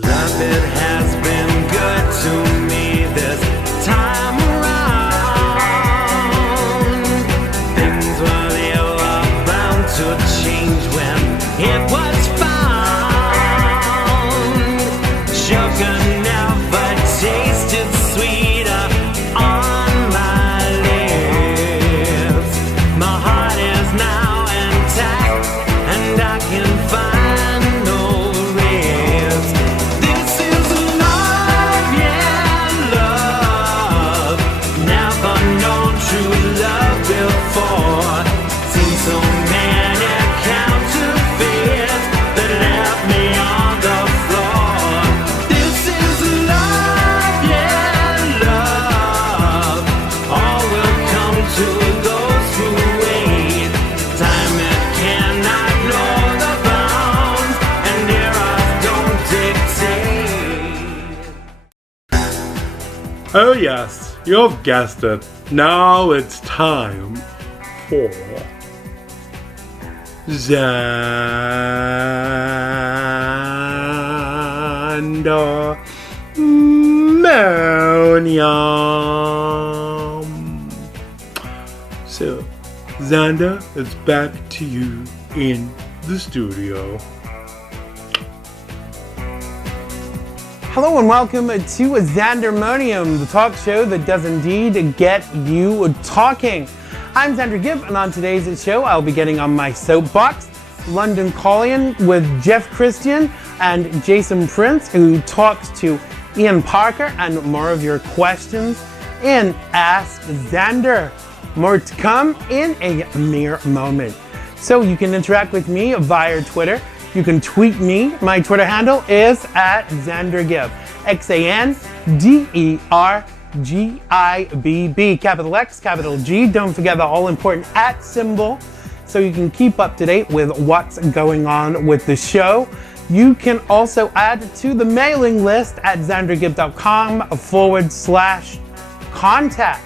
Love, it has been good to me this time around. Things were ever bound to change when it was found. Sugar never tasted sweeter on my lips. My heart is now intact and I can find no rest. This is love, yeah, love. Never known true love before. Seen so many counterfeits that left me on the floor. This is love, yeah, love. All will come to those who wait. Time it cannot know the bounds, and eras don't dictate. Oh yes, you've guessed it. Now it's time for Xandermonium. So, Xander, it's back to you in the studio. Hello and welcome to Xandermonium, the talk show that does indeed get you talking. I'm Xander Gibb, and on today's show I'll be getting on my soapbox, London Calling with Jeff Kristian and Jason Prince, who talks to Ian Parker, and more of your questions in Ask Xander. More to come in a mere moment. So you can interact with me via Twitter. You can tweet me. My Twitter handle is @Xander Gibb. XANDERGIBB. Capital X, capital G. Don't forget the all important @ symbol so you can keep up to date with what's going on with the show. You can also add to the mailing list at xandergibb.com/contact.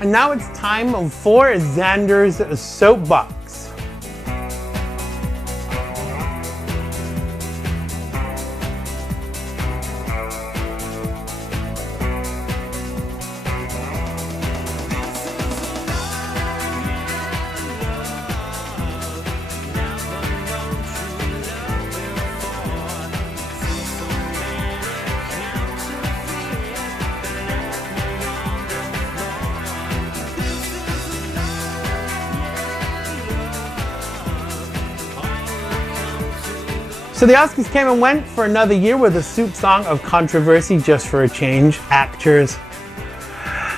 And now it's time for Xander's soapbox. So the Oscars came and went for another year with a soup song of controversy, just for a change, actors.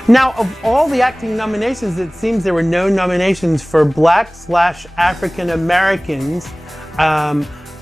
Now, of all the acting nominations, it seems there were no nominations for Black/African Americans.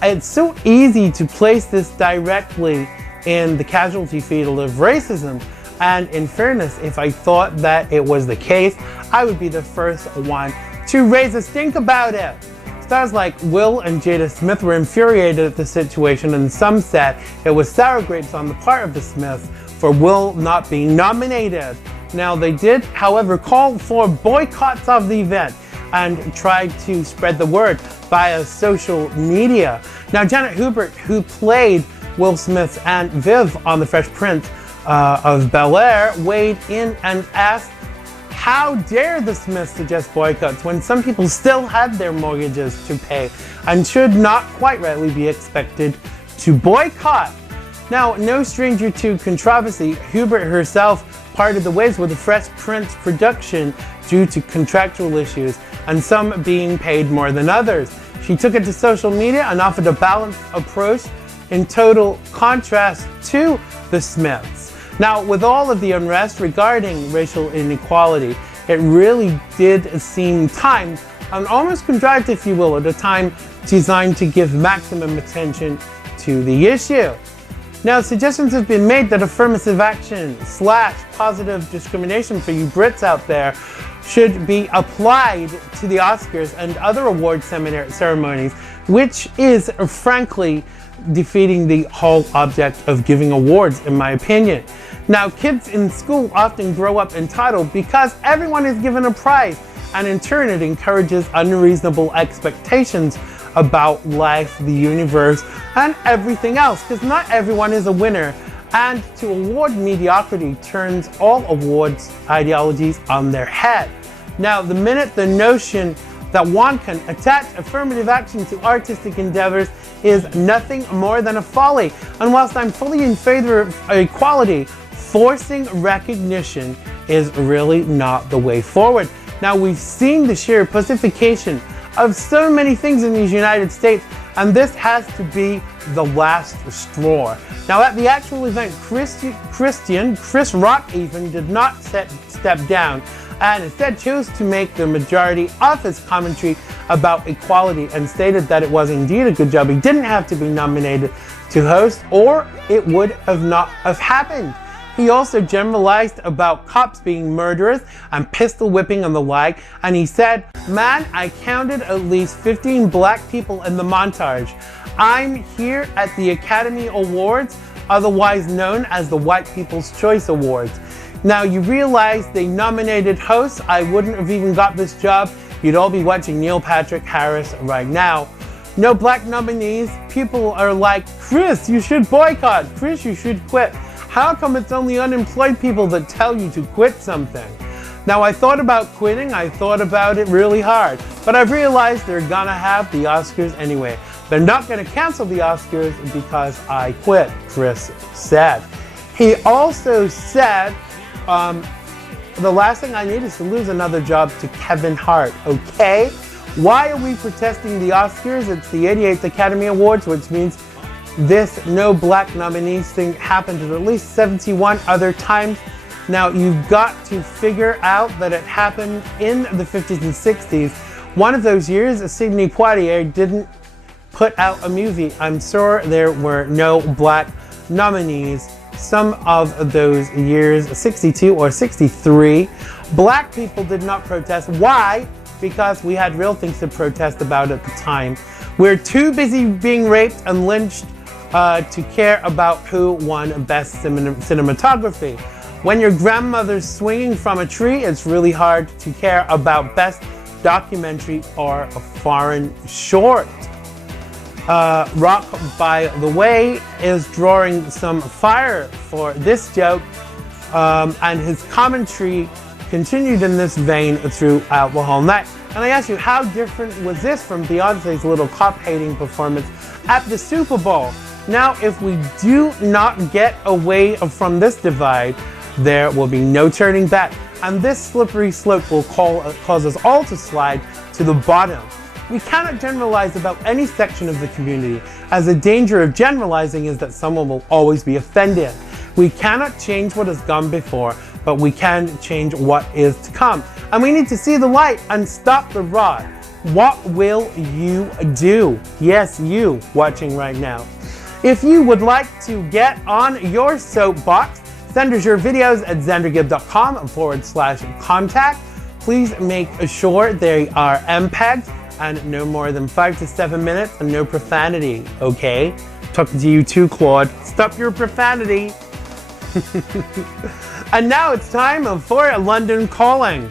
It's so easy to place this directly in the casualty field of racism. And in fairness, if I thought that it was the case, I would be the first one to raise a stink about it. Stars like Will and Jada Smith were infuriated at the situation, and some said it was sour grapes on the part of the Smiths for Will not being nominated. Now, they did, however, call for boycotts of the event and tried to spread the word via social media. Now, Janet Hubert, who played Will Smith's Aunt Viv on The Fresh Prince of Bel-Air, weighed in and asked, how dare the Smiths suggest boycotts when some people still had their mortgages to pay and should not quite rightly be expected to boycott? Now, no stranger to controversy, Hubert herself parted the ways with the Fresh Prince production due to contractual issues and some being paid more than others. She took it to social media and offered a balanced approach in total contrast to the Smiths. Now, with all of the unrest regarding racial inequality, it really did seem timed and almost contrived, if you will, at a time designed to give maximum attention to the issue. Now, suggestions have been made that affirmative action / positive discrimination for you Brits out there should be applied to the Oscars and other award ceremonies, which is, frankly, defeating the whole object of giving awards, in my opinion. Now, kids in school often grow up entitled because everyone is given a prize, and in turn it encourages unreasonable expectations about life, the universe, and everything else, because not everyone is a winner. And to award mediocrity turns all awards ideologies on their head. Now, the minute the notion that one can attach affirmative action to artistic endeavors is nothing more than a folly. And whilst I'm fully in favor of equality, forcing recognition is really not the way forward. Now, we've seen the sheer pacification of so many things in these United States, and this has to be the last straw. Now, at the actual event, Chris Rock even did not step down, and instead chose to make the majority of his commentary about equality and stated that it was indeed a good job. He didn't have to be nominated to host, or it would have not have happened. He also generalized about cops being murderers and pistol whipping and the like, and he said, "Man, I counted at least 15 black people in the montage. I'm here at the Academy Awards, otherwise known as the White People's Choice Awards." Now, you realize they nominated hosts. I wouldn't have even got this job. You'd all be watching Neil Patrick Harris right now. No black nominees. People are like, "Chris, you should boycott. Chris, you should quit." How come it's only unemployed people that tell you to quit something? Now, I thought about quitting. I thought about it really hard, but I've realized they're gonna have the Oscars anyway. They're not gonna cancel the Oscars because I quit, Chris said. He also said, the last thing I need is to lose another job to Kevin Hart, okay? Why are we protesting the Oscars? It's the 88th Academy Awards, which means this no black nominees thing happened at least 71 other times. Now, you've got to figure out that it happened in the 50s and 60s. One of those years, Sidney Poitier didn't put out a movie. I'm sure there were no black nominees some of those years, 62 or 63. Black people did not protest. Why? Because we had real things to protest about at the time. We're too busy being raped and lynched to care about who won Best Cinematography. When your grandmother's swinging from a tree, it's really hard to care about Best Documentary or a Foreign Short. Rock, by the way, is drawing some fire for this joke, and his commentary continued in this vein throughout the whole night. And I ask you, how different was this from Beyonce's little cop-hating performance at the Super Bowl? Now, if we do not get away from this divide, there will be no turning back, and this slippery slope will cause us all to slide to the bottom. We cannot generalize about any section of the community, as the danger of generalizing is that someone will always be offended. We cannot change what has gone before, but we can change what is to come. And we need to see the light and stop the rot. What will you do? Yes, you watching right now. If you would like to get on your soapbox, send us your videos at xandergibb.com/contact. Please make sure they are MPEGs and no more than 5 to 7 minutes and no profanity, okay? Talking to you too, Claude. Stop your profanity. And now it's time for London Calling.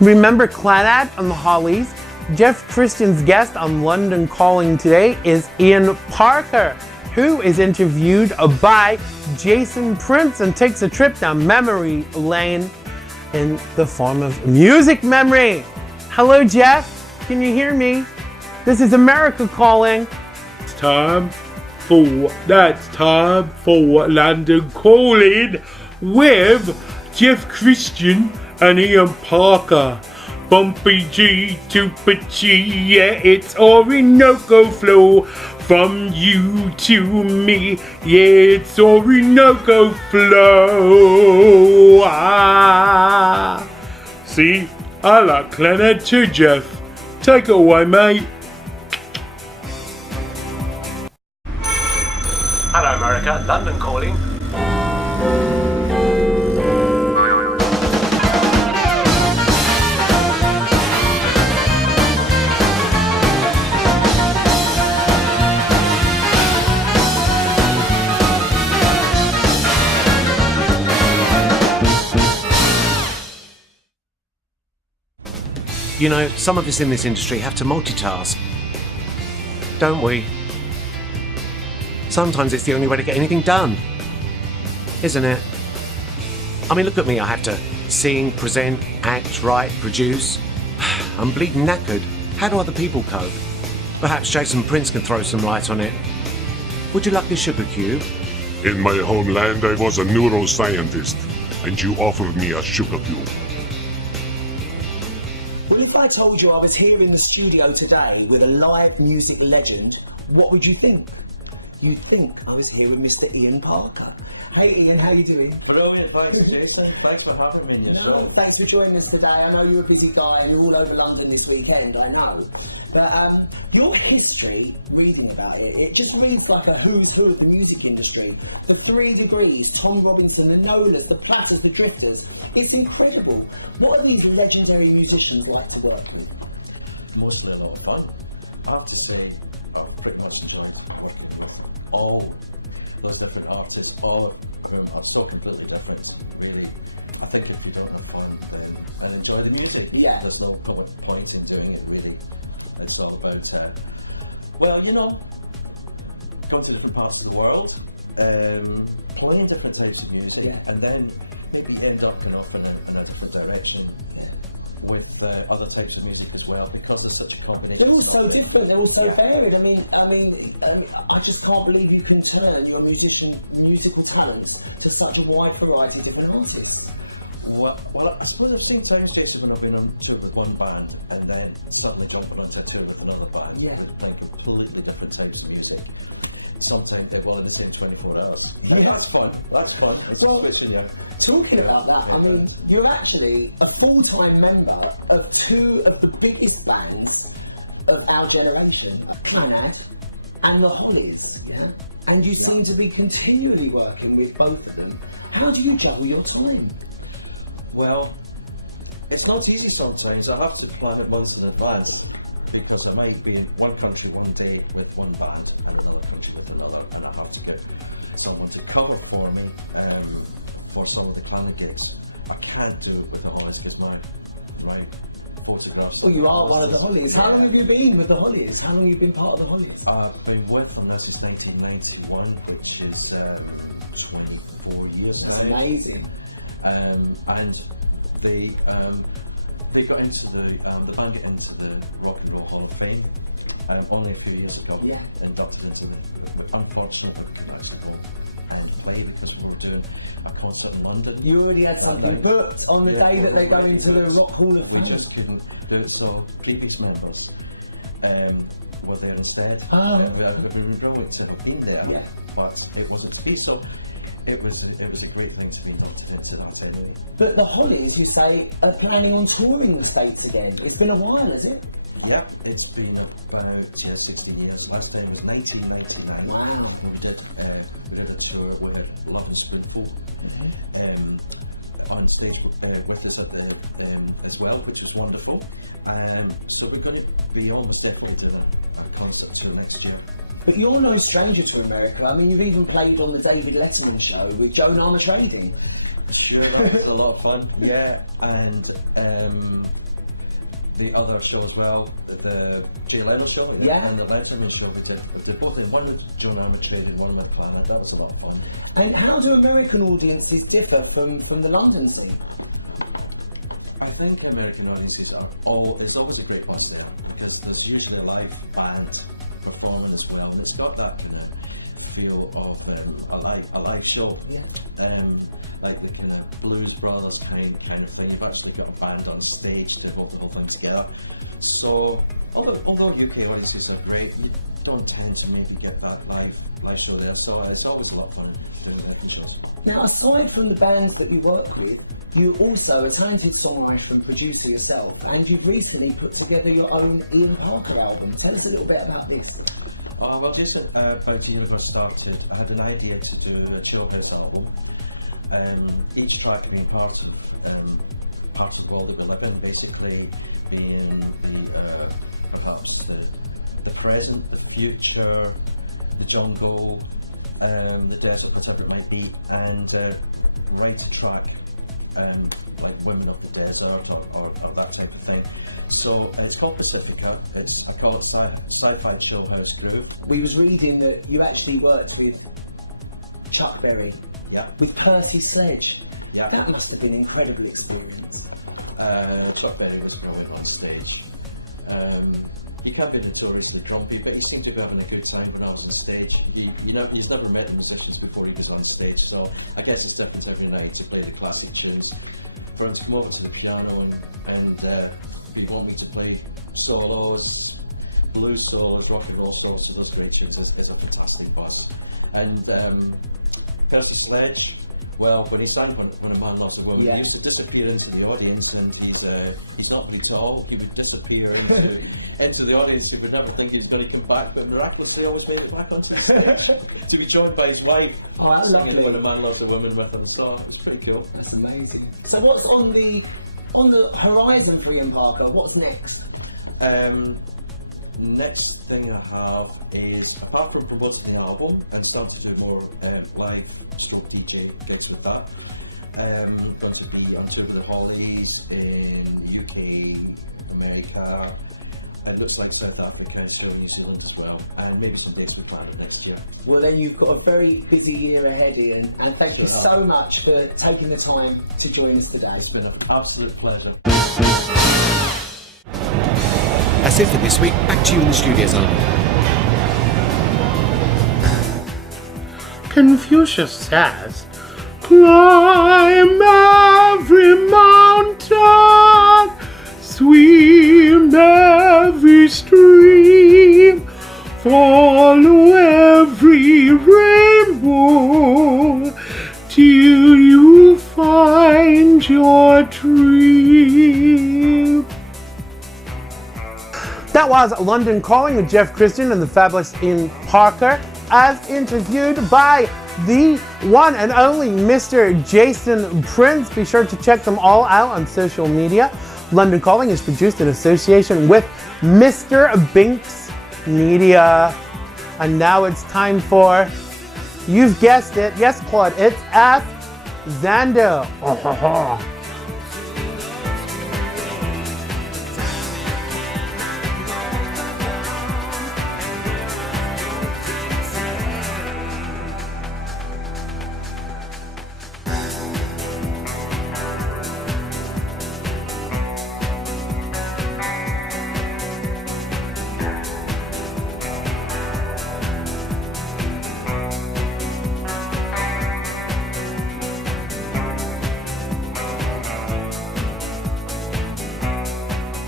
Remember Claude and the Hollies? Jeff Kristian's guest on London Calling today is Ian Parker, who is interviewed by Jason Prince and takes a trip down memory lane in the form of music memory. Hello, Jeff. Can you hear me? This is America Calling. It's time for London Calling with Jeff Kristian and Ian Parker. Bumpy G to G, yeah, it's Orinoco flow. From you to me, yeah, it's Orinoco flow. Ah. See, I like clarinet too, Jeff. Take it away, mate. Hello, America. London calling. You know, some of us in this industry have to multitask, don't we? Sometimes it's the only way to get anything done, isn't it? I mean, look at me. I have to sing, present, act, write, produce. I'm bleeding knackered. How do other people cope? Perhaps Jason Prince can throw some light on it. Would you like a sugar cube? In my homeland, I was a neuroscientist, and you offered me a sugar cube. Well, if I told you I was here in the studio today with a live music legend, what would you think? You'd think I was here with Mr. Ian Parker. Hey Ian, how you doing? Brilliant, thanks Jason. Thanks for having me in your show. Thanks for joining us today. I know you're a busy guy and you're all over London this weekend, I know. But your history, reading about it, it just reads like a who's who of the music industry. The 3 Degrees, Tom Robinson, the Nolas, the Platters, the Drifters. It's incredible. What are these legendary musicians like to work with? Mostly a lot of fun. I have to say, I pretty much enjoy working with all those different artists, all of whom are so completely different, really. I think if you don't have fun and enjoy the music, there's no point in doing it, really. It's all about, well, you know, going to different parts of the world, playing different types of music, and then maybe end up in a different direction with other types of music as well, because there's such a combination. They're all so different, they're all so varied. I mean, I just can't believe you can turn your musical talents to such a wide variety of different artists. Well, I suppose I've seen times, Jason, when I've been on tour with one band and then suddenly jumping onto a tour with another band. Yeah. With completely different types of music. Sometimes they're all in the same 24 hours. Yeah. That's fun. That's fun. It's Talking about that, I mean, you're actually a full-time member of 2 of the biggest bands of our generation, Claude and the Hollies, and you seem to be continually working with both of them. How do you juggle your time? Well, it's not easy sometimes. I have to plan it months in advance, because I might be in one country one day with one band and another country with another, and I have to get someone to cover for me for some of the Claude gigs. I can't do it with the Hollies because my photographs. Oh, you are one of the Hollies. How long have you been with the Hollies? How long have you been part of the Hollies? I've been with them since 1991, which is 24 years now. That's amazing. And they got into the band got into the Rock and Roll Hall of Fame only a few years ago. Yeah. Inducted into the unfortunately play because we were doing a concert in London. You already had something booked on the day that they go into the Rock Hall of Fame. We just couldn't do it, so previous members were there instead. Oh. We were going to have been there, but it wasn't to be, so it was a great thing to be inducted into that area. But the Hollies, you say, are planning on touring the States again. It's been a while, has it? Yeah, it's been about 60 years. Last time was 1999. Wow. We did a tour with Love and Spoonful on stage with us as well, which was wonderful. So we're going to be almost definitely doing a concert tour next year. But you're no stranger to America. I mean, you've even played on the David Letterman show with Joe Nama Trading. Sure, that was a lot of fun. Yeah, and the other show as well, the Jay Leno show, and the Letterman show. We both did one with Joe Nama Trading, one with Claude. That was a lot of fun. And how do American audiences differ from the London scene? I think American audiences it's always a great buzz there, because there's usually a live band performing as well, and it's got that kind of feel of a live show, like the kind of Blues Brothers kind of thing. You've actually got a band on stage to hold the whole thing together. So although UK audiences are great, you don't tend to maybe get that live show there, so it's always a lot of fun doing different shows. Now, aside from the bands that you work with, you're also a talented songwriter and producer yourself, and you've recently put together your own Ian Parker album. Tell us a little bit about this. Well, just about a year ago I started, I had an idea to do a chillbiz album. Each track being part of the world that we live in, basically being perhaps the present, the future, the jungle, the desert, whatever it might be, and write a track like Women of the Desert or that type of thing. So it's called Pacifica. I call it Sci-Fi Chill House Groove. We was reading that you actually worked with Chuck Berry, Yeah. with Percy Sledge. Yeah. That must have been an incredible experience. Chuck Berry was brilliant on stage. You can't be notoriously grumpy, but he seemed to be having a good time when I was on stage. He's never met the musicians before he was on stage, so I guess it's different every night to play the classic tunes. For him to come over to the piano and if you want me to play solos, blues solos, rock and roll solos, and those great tunes is a fantastic boss. And Percy Sledge, well, when he sang When a Man Loves a Woman, Yeah. he used to disappear into the audience, and he's not very tall. He would disappear into the audience. He would never think he's going to come back, but miraculously always made it back onto the stage to be joined by his wife, Oh, that's singing lovely. When a Man Loves a Woman with him. So it's pretty cool. That's amazing. So what's on the horizon for Ian Parker? What's next? Next thing I have is, apart from promoting the album and starting to do more live stroke DJ gigs with that, going to be on tour with the Hollies in the UK, America, it looks like South Africa, Australia, New Zealand as well, and maybe some dates we're planning next year. Well, then you've got a very busy year ahead, Ian, and thank you so much for taking the time to join us today. It's been an absolute pleasure. That's it for this week. Back to you in the studios, Arnold. Confucius says, climb every mountain, swim every stream, follow every rainbow, till you find your dream. That was London Calling with Jeff Kristian and the fabulous Ian Parker, as interviewed by the one and only Mr. Jason Prince. Be sure to check them all out on social media. London Calling is produced in association with Mr. Binks Media. And now it's time for, you've guessed it, yes Claude, it's Ask Xander.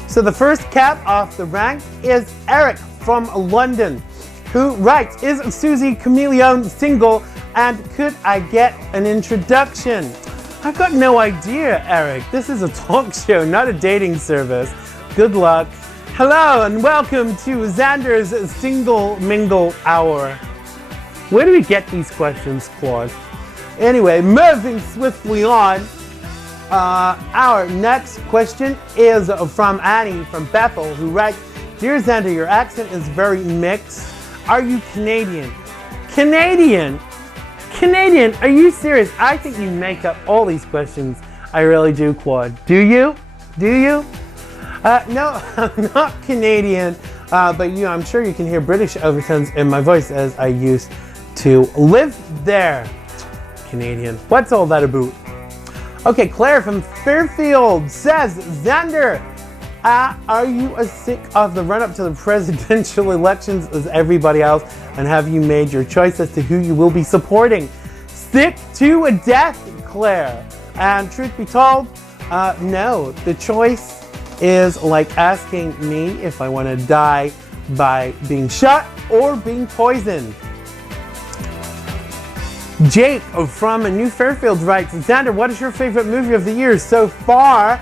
So the first cap off the rank is Eric from London, who writes, is Susie Chameleon single and could I get an introduction? I've got no idea, Eric. This is a talk show, not a dating service. Good luck. Hello and welcome to Xander's Single Mingle Hour. Where do we get these questions, Claude? Anyway, moving swiftly on. Our next question is from Annie from Bethel, who writes, Dear Xander, your accent is very mixed. Are you Canadian? Canadian? Canadian? Are you serious? I think you make up all these questions. I really do, Claude. Do you? Do you? No, I'm not Canadian, but I'm sure you can hear British overtones in my voice as I used to live there. Canadian. What's all that about? Okay, Claire from Fairfield says, Xander, are you as sick of the run-up to the presidential elections as everybody else? And have you made your choice as to who you will be supporting? Sick to a death, Claire. And truth be told, no. The choice is like asking me if I want to die by being shot or being poisoned. Jake from New Fairfield writes, Xander, what is your favorite movie of the year so far?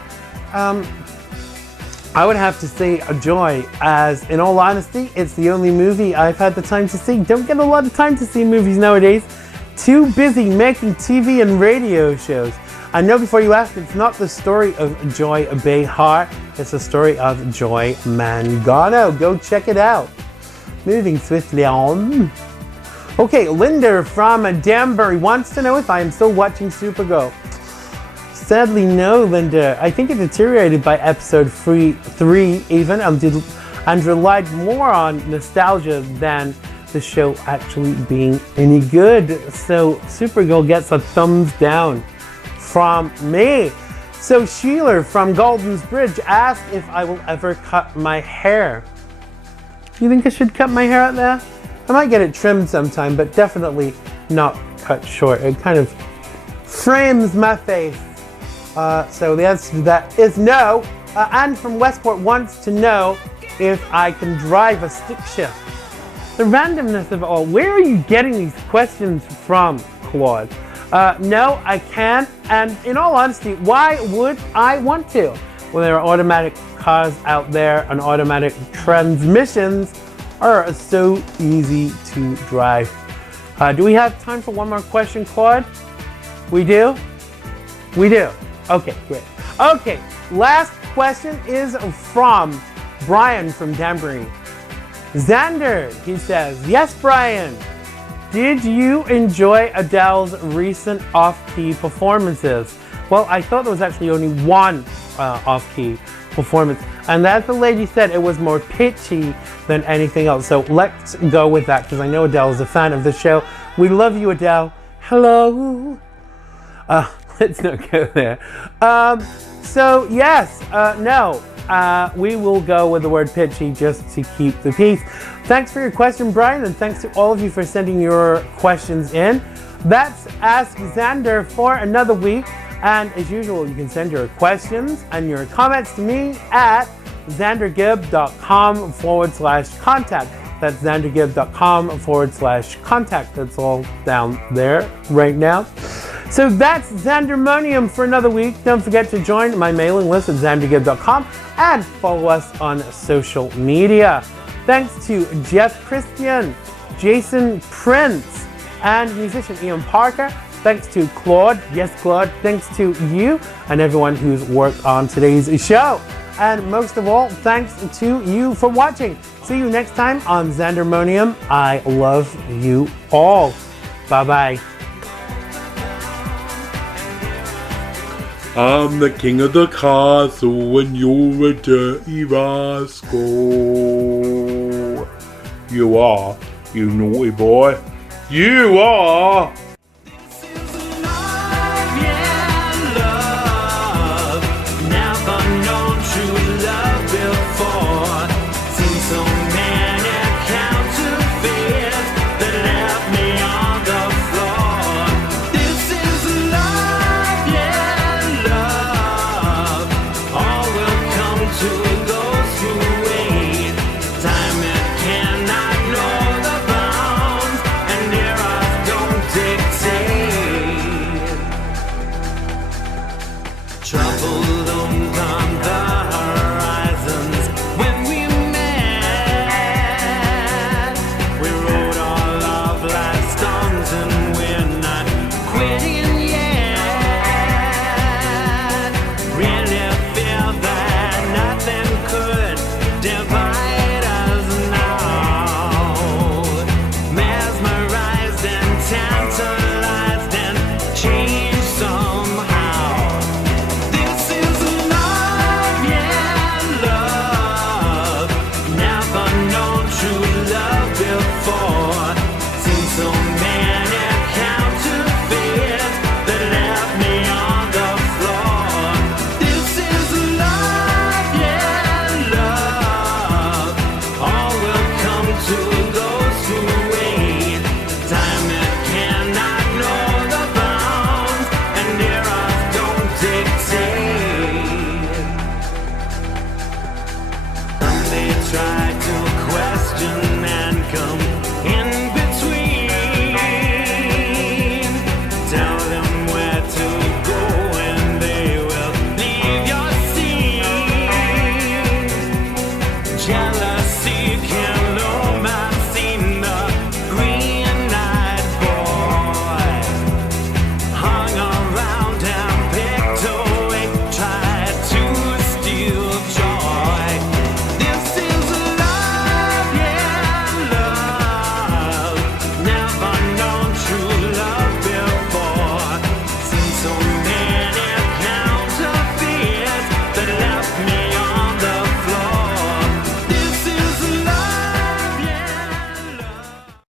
I would have to say A Joy, as in all honesty, it's the only movie I've had the time to see. Don't get a lot of time to see movies nowadays. Too busy making TV and radio shows. I know before you ask, it's not the story of Joy Behar, it's the story of Joy Mangano. Go check it out. Moving swiftly on. Okay, Linda from Danbury wants to know if I am still watching Supergirl. Sadly, no, Linda. I think it deteriorated by episode 3 even, and relied more on nostalgia than the show actually being any good. So Supergirl gets a thumbs down from me. So Sheila from Golden's Bridge asked if I will ever cut my hair. You think I should cut my hair out there? I might get it trimmed sometime, but definitely not cut short. It kind of frames my face. So the answer to that is no. Anne from Westport wants to know if I can drive a stick shift. The randomness of it all. Where are you getting these questions from, Claude? No, I can't. And in all honesty, why would I want to? Well, there are automatic cars out there, and automatic transmissions are so easy to drive. Do we have time for one more question, Claude? We do? We do. Okay, great. Okay, last question is from Brian from Danbury. Xander, he says, yes, Brian. Did you enjoy Adele's recent off-key performances? Well, I thought there was actually only one off-key performance, and as the lady said, it was more pitchy than anything else. So let's go with that, because I know Adele is a fan of the show. We love you, Adele. Hello. Let's not go there. So yes, no. We will go with the word pitchy just to keep the peace. Thanks for your question, Brian, and thanks to all of you for sending your questions in. That's Ask Xander for another week. And as usual, you can send your questions and your comments to me at xandergibb.com/contact. That's xandergibb.com/contact. That's all down there right now. So that's Xandermonium for another week. Don't forget to join my mailing list at xandergibb.com and follow us on social media. Thanks to Jeff Kristian, Jason Prince, and musician Ian Parker. Thanks to Claude. Yes, Claude. Thanks to you and everyone who's worked on today's show. And most of all, thanks to you for watching. See you next time on Xandermonium. I love you all. Bye-bye. I'm the king of the castle and you're a dirty rascal. You are, you naughty boy. You are!